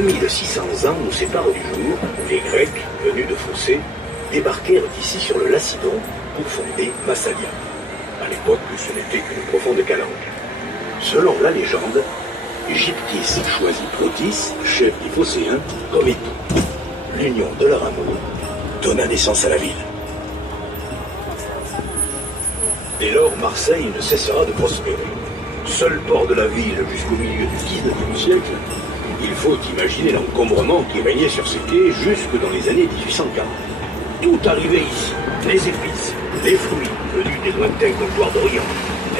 2600 ans nous séparent du jour où les Grecs, venus de Phocée, débarquèrent ici sur le Lacidon pour fonder Massalia. À l'époque, ce n'était qu'une profonde calanque. Selon la légende, Gyptis choisit Protis, chef des Phocéens, comme époux. L'union de leur amour donna naissance à la ville. Dès lors, Marseille ne cessera de prospérer. Seul port de la ville jusqu'au milieu du XIXe siècle, il faut imaginer l'encombrement qui régnait sur ses quais jusque dans les années 1840. Tout arrivait ici, les épices, les fruits venus des lointains comptoirs d'Orient,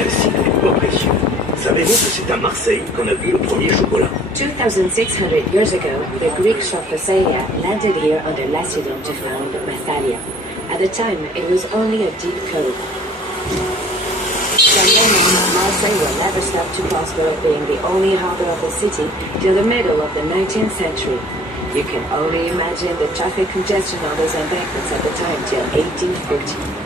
ainsi que les bois précieux. Savez-vous que c'est à Marseille qu'on a bu le premier chocolat? 2,600 years ago, the Greek ship Phasalia landed here under Lacidon to found Massalia. At the time, it was only a deep cove. From then on, Marseille will never stop to prosper of being the only harbor of the city till the middle of the 19th century. You can only imagine the traffic congestion on those embankments at the time till 1840.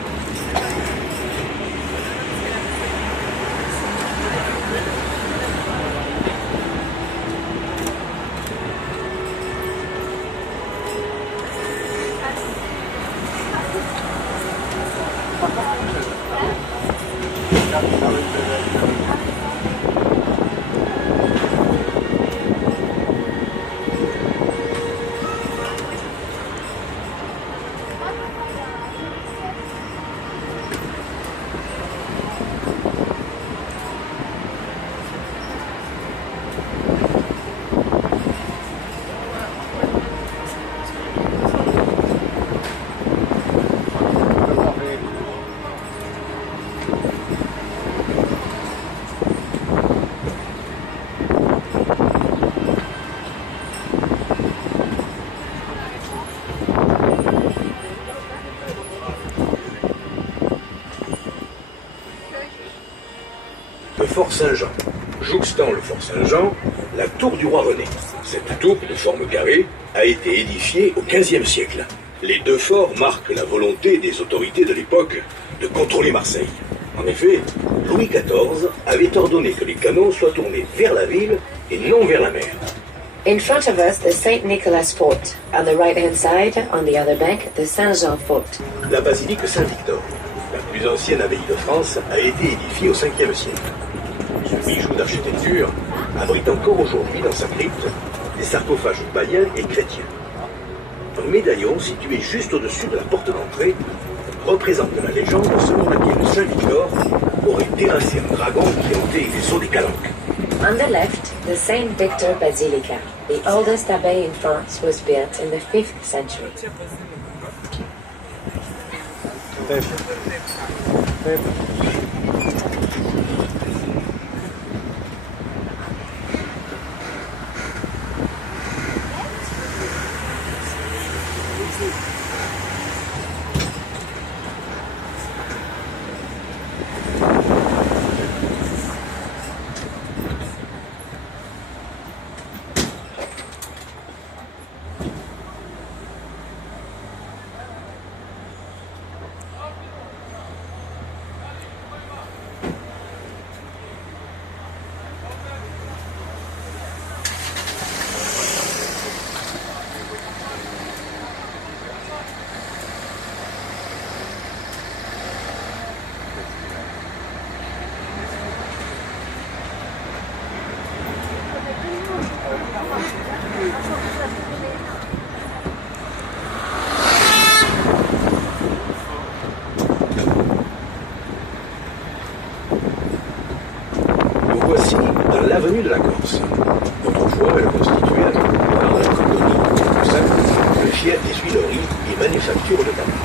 Fort Saint-Jean. Jouxtant le Fort Saint-Jean, la tour du roi René. Cette tour, de forme carrée, a été édifiée au XVe siècle. Les deux forts marquent la volonté des autorités de l'époque de contrôler Marseille. En effet, Louis XIV avait ordonné que les canons soient tournés vers la ville et non vers la mer. In front of us, the St. Nicholas Fort. On the right-hand side, on the other bank, the Saint-Jean Fort. La basilique Saint-Victor, la plus ancienne abbaye de France, a été édifiée au Ve siècle. Ce bijou d'architecture abrite encore aujourd'hui dans sa crypte des sarcophages païens et chrétiens. Un médaillon situé juste au-dessus de la porte d'entrée représente la légende selon laquelle Saint-Victor aurait terrassé un dragon qui hantait les eaux des Calanques. On the left, the Saint Victor Basilica. The oldest abbey in France was built in the 5th century. Nous voici dans l'avenue de la Corse. Autrefois, elle constituait avec le pouvoir de la Franconie, pour ça, le fief des huileries et manufactures de tabac.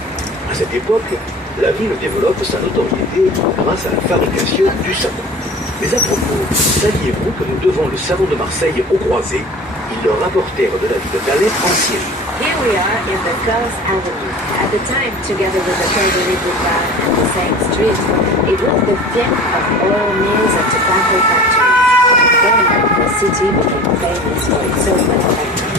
À cette époque, la ville développe sa notoriété grâce à la fabrication du savon. Mais à propos, saviez-vous que nous devons le savon de Marseille aux croisés? Ils le rapportèrent de la ville d'Alep en Syrie. Here we are in the Corse Avenue. At the time, together with the Cordelier Boulevard and the same street, it was the fief of oil mills and tobacco factories. Then, the city became famous for its silk manufacturing.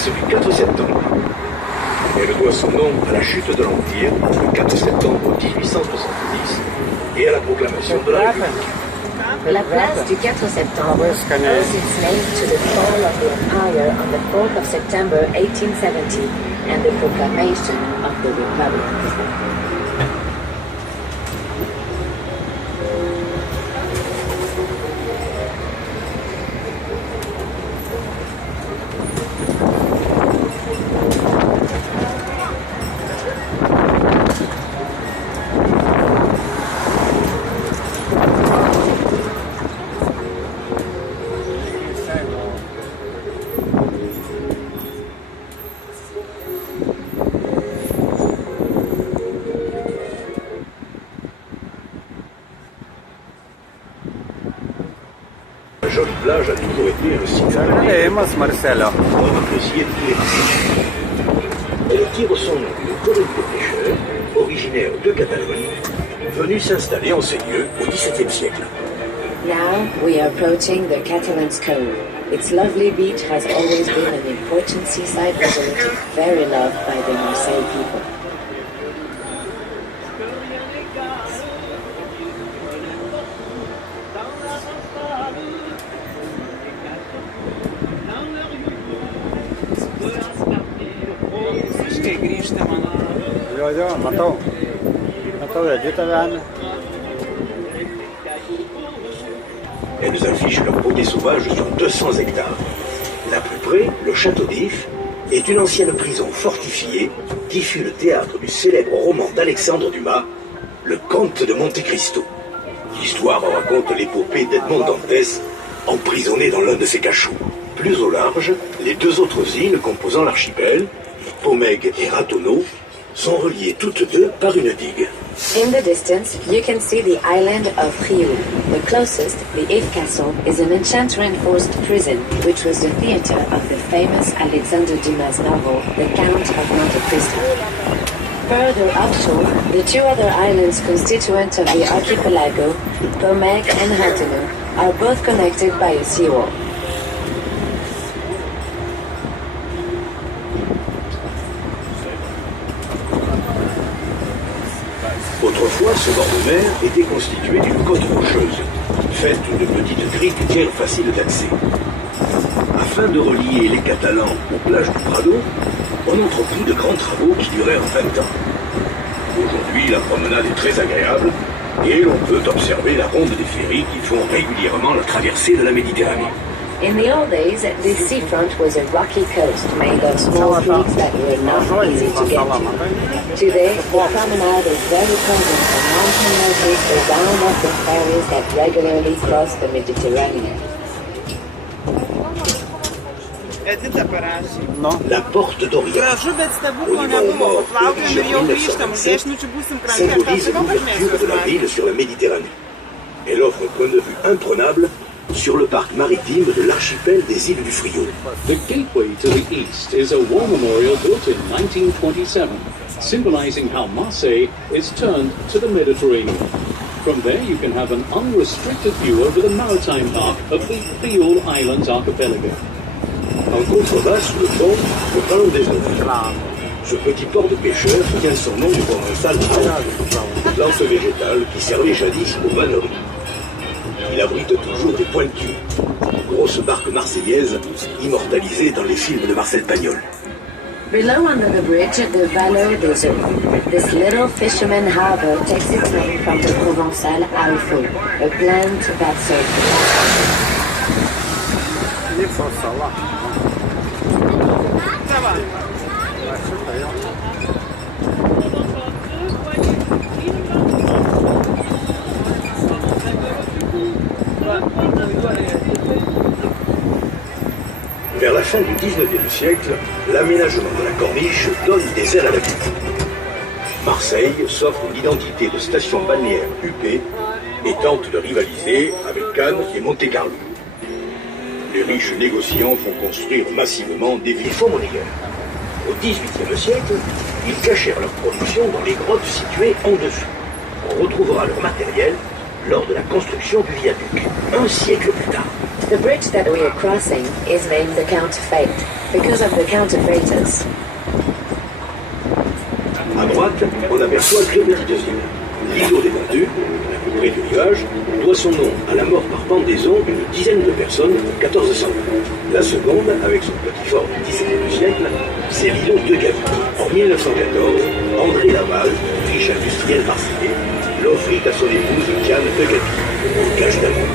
place du 4 septembre. Elle doit son nom à la chute de l'Empire, le 4 septembre 1870, et à la proclamation de la République. La place du 4 septembre owes its name to the fall of the empire on the 4th of September 1870 and the proclamation of the Republic. La jolie plage a toujours été un site Leemos, Marcelo. apprécié de tous les marins. Elle tire son nom de colonie de pêcheurs, originaire de Catalogne, venus s'installer en ces lieux au XVIIe siècle. Now we are approaching the Catalan's Cove. Its lovely beach has always been an important seaside resort, very loved by the Marseille people. Jo, matau. Matau, vedžiu tave. Elles affichent leur beauté sauvage sur 200 hectares. Là plus près, le château d'If est une ancienne prison fortifiée qui fut le théâtre du célèbre roman d'Alexandre Dumas, Le Comte de Monte Cristo. L'histoire raconte l'épopée d'Edmond Dantès, emprisonné dans l'un de ses cachots. Plus au large, les deux autres îles composant l'archipel, Pomègue et Ratonneau, sont reliées toutes deux par une digue. In the distance, you can see the island of Rioux. The closest, the If Castle, is an enchant-reinforced prison, which was the theatre of the famous Alexandre Dumas novel, The Count of Monte Cristo. Further offshore, the two other islands constituent of the archipelago, Pomègue and Ratonneau, are both connected by a seawall. Autrefois, ce bord de mer était constitué d'une côte rocheuse, faite de petites criques guère faciles d'accès. Afin de relier les Catalans aux plages du Prado, on entreprit de grands travaux qui durèrent 20 ans. Aujourd'hui, la promenade est très agréable et l'on peut observer la ronde des ferries qui font régulièrement la traversée de la Méditerranée. In the old days, the seafront was a rocky coast made of small creeks that were not easy to get to. Today, the promenade is very present and mountain notice around of the ferries that regularly cross the Mediterranean. La porte d'Orient, au niveau nord d'origine 1927, symbolise l'ouverture de la ville sur la Méditerranée. Elle offre un point de vue imprenable sur le parc maritime de l'archipel des îles du Frioul. The gateway to the east is a war memorial built in 1927, symbolizing how Marseille is turned to the Mediterranean. From there you can have an unrestricted view over the maritime park of the Frioul Islands archipelago. En contrebas, sous le pont, le Pain des Eaux. Ce petit port de pêcheurs tient son nom du provençal plante végétale qui servait jadis aux vanneries. Il abrite toujours des pointures, grosses barques marseillaises immortalisées dans les films de Marcel Pagnol. Below under the bridge, the Vallée des Eaux. This little fisherman harbor takes its name from the Provençal haricot, a plant that serves Vers la fin du 19e siècle, l'aménagement de la corniche donne des airs à la ville. Marseille s'offre une identité de station balnéaire huppée et tente de rivaliser avec Cannes et Monte-Carlo. Les riches négociants font construire massivement des villes faumonnières. Au XVIIIe siècle, ils cachèrent leur production dans les grottes situées en dessous. On retrouvera leur matériel lors de la construction du viaduc, un siècle plus tard. The bridge that we are crossing is named the Counterfeit because of the counterfeiters. À droite, on aperçoit deux petites îles. L'îlot des Vendus, la plus près du rivage, doit son nom à la mort par pendaison d'une dizaine de personnes en 1400. La seconde, avec son petit fort du XVIIe siècle, c'est l'îlot de Gavy. En 1914, André Laval, riche industriel marseillais, l'offrit à son épouse Jeanne de Gavy, en gage d'amour.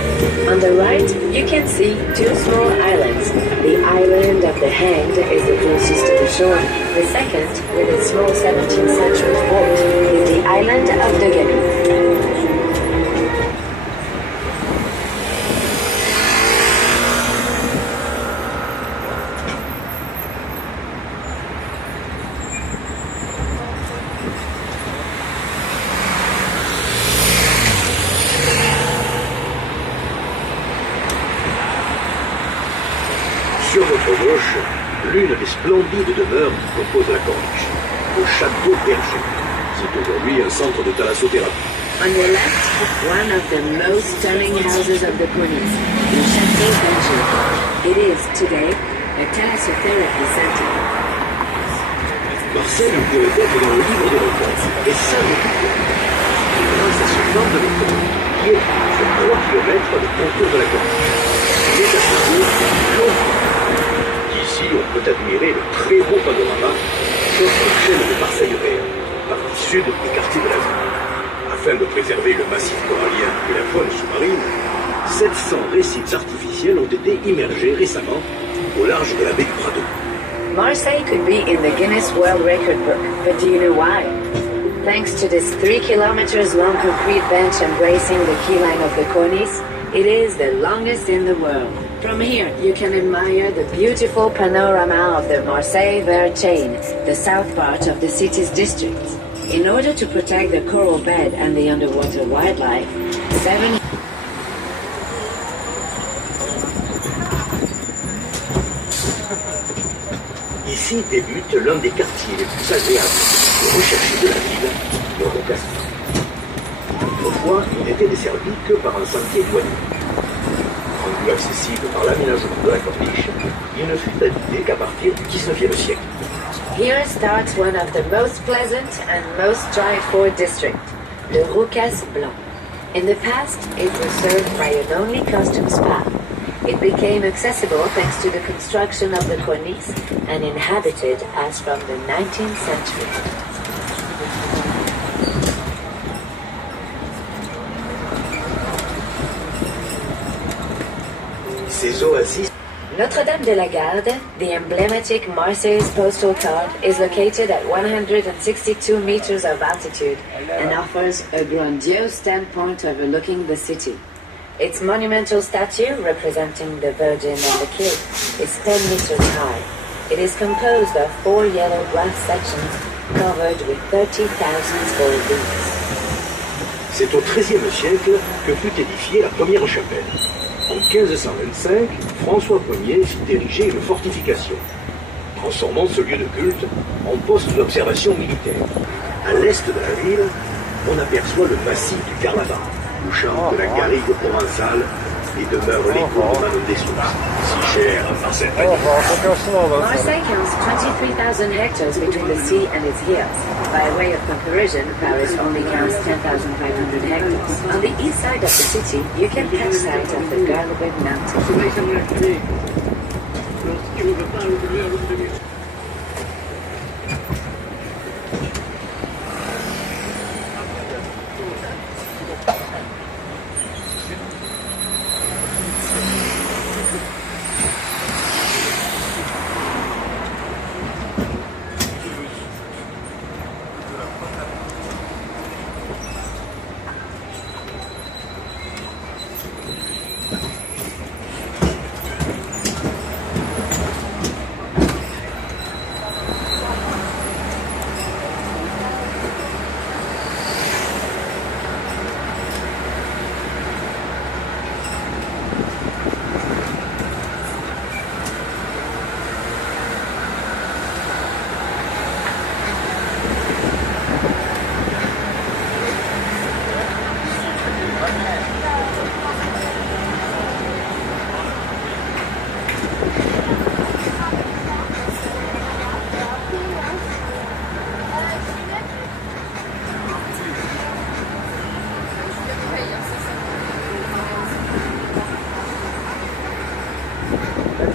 On the right, you can see two small islands. The island of the Hanged is the closest to the shore. The second, with its small 17th century fort, is the island of the Gabby. Sur votre gauche, l'une des splendides demeures qui composent la corniche, le château Berger. C'est aujourd'hui un centre de thalassothérapie. On your left, one of the most stunning houses of the Corniche, the Château Berger. It is, today, a thalassotherapy center. Marseille pourrait être dans le livre des records, et ça depuis peu. Grâce à ce genre de méthode, qui est sur 3 km de contour de la corniche. Il est à ce jour long. D'ici, on peut admirer le très beau panorama qu'offre la chaîne de Marseille vert, partie sud des quartiers de la ville. Afin de préserver le massif corallien et la faune sous-marine, 700 récifs artificiels ont été immergés récemment au large de la baie du Prado. Marseille could be in the Guinness World Record book, but do you know why? Thanks to this 3 kilometers long concrete bench embracing the keyline of the Corniche, it is the longest in the world. From here, you can admire the beautiful panorama of the Marseille Vert chain, the south part of the city's district. In order to protect the coral bed and the underwater wildlife, 7 Ici débute l'un des quartiers les plus agréables et recherchés de la ville, le Rocassin. Autrefois, il n'était desservi que par un sentier douanier. Rendu accessible par l'aménagement de la corniche, il ne fut habité qu'à partir du XIXe siècle. Here starts one of the most pleasant and most tried-for district, the Roucas Blanc. In the past, it was served by an only costume spa. It became accessible thanks to the construction of the Corniche and inhabited as from the 19th century. Ces oasis Notre-Dame de la Garde, the emblematic Marseille's postal card, is located at 162 meters of altitude and offers a grandiose standpoint overlooking the city. Its monumental statue, representing the Virgin and the Kid, is 10 meters high. It is composed of 4 yellow glass sections covered with 30,000 gold beads. C'est au XIIIe siècle que fut édifiée la première chapelle. En 1525, François Ier fit ériger une fortification, transformant ce lieu de culte en poste d'observation militaire. À l'est de la ville, on aperçoit le massif du Carlava, où chante la garrigue provençale et demeure l'écho de Manon des Sources, si cher par cette année. Marseille counts 23,000 hectares between the sea and its hills. By way of comparison, Paris only counts 10,500 hectares. On the east side of the city, you can catch sight of the Garlebet Mountains.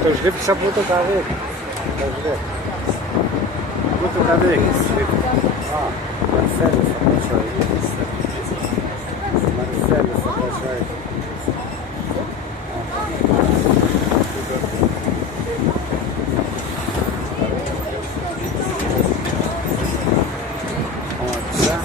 То шрифт ще буде кавик. Буде кавик шрифт. Марселіс обращає. Марселіс обращає. Оце.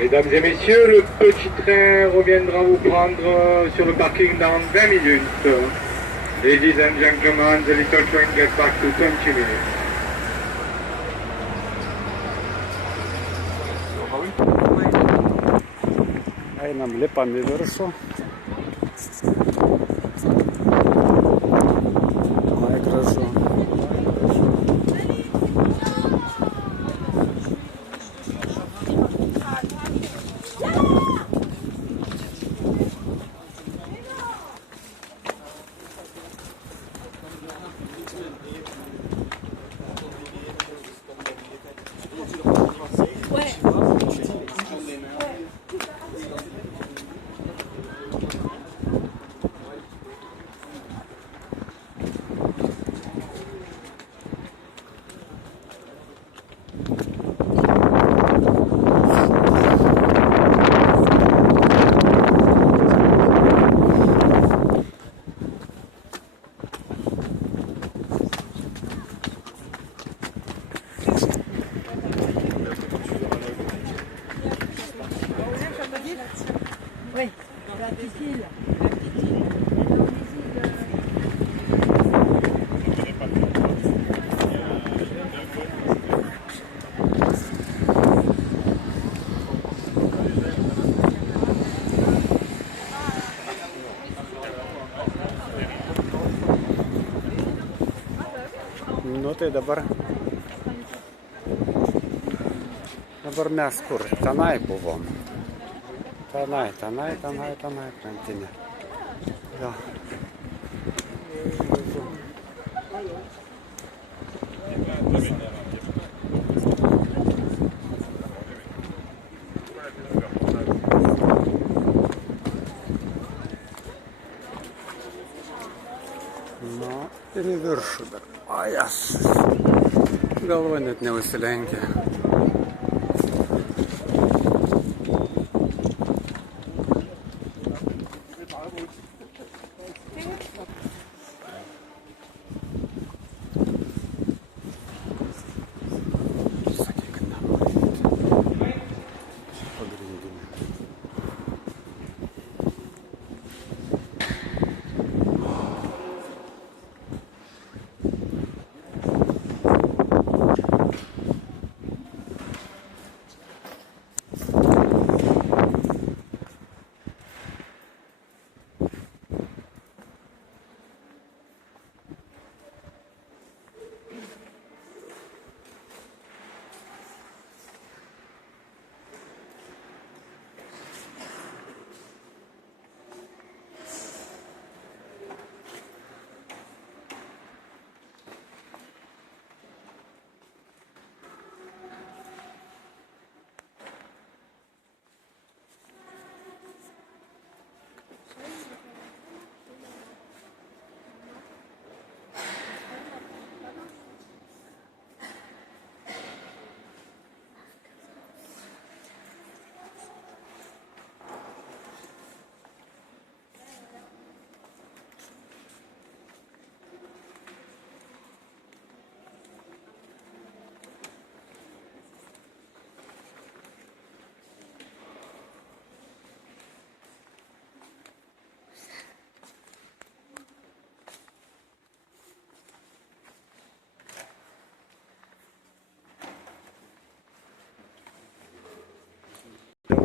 Mesdames et messieurs, le petit train reviendra vous prendre sur le parking dans 20 minutes. Ladies and gentlemen, the little train gets back to 20 minutes. Ej nam lipa mi vršu. Najgražu. Oui, la petite île. Nu tai dabar mes kur, tenai buvom. Tenai krantinė. Jo. Nu, ir į viršų dar. O, jas. Galva net neusilenkia.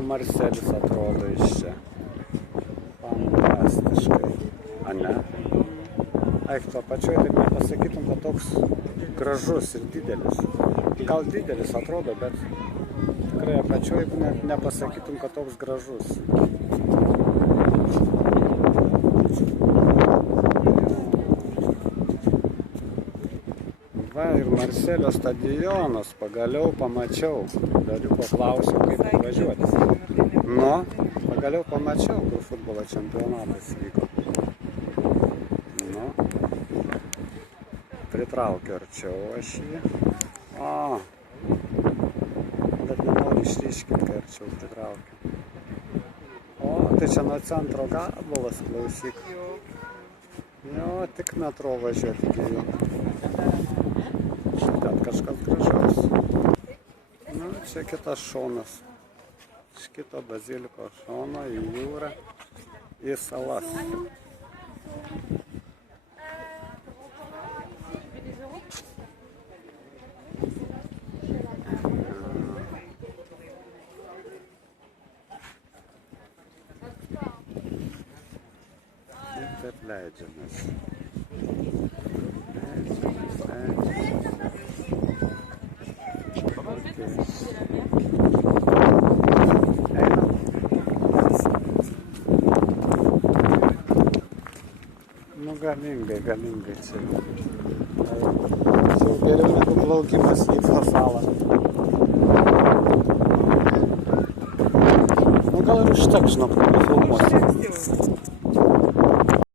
Marselis atrodo iš čia. Fantastiškai. A ne? Eik, to pačioj taip nepasakytum, kad toks gražus ir didelis. Gal didelis atrodo, bet tikrai apačioj net nepasakytum, kad toks gražus. Va, ir Marselio stadionas, pagaliau pamačiau. Dariu paklausiau, kaip važiuoti. Nu, pagaliau pamačiau, kur futbolo čempionatas vyko. Nu, pritraukiu arčiau aš jį. O, bet nenoriu išryškinti, kai arčiau pritraukiu. O, tai čia nuo centro gabalas, klausyk. Jo, tik metro važiuoti iki jų. Ten kažkas gražaus. Nu, čia kitas šonas. Iš kito baziliko šono į jūrą, į salas. Ir taip leidžiamės. Nu, galingai čia. Čia geriau negu plaukimas į tą salą. Nu, gal ir užteks, žinok, filmuoti.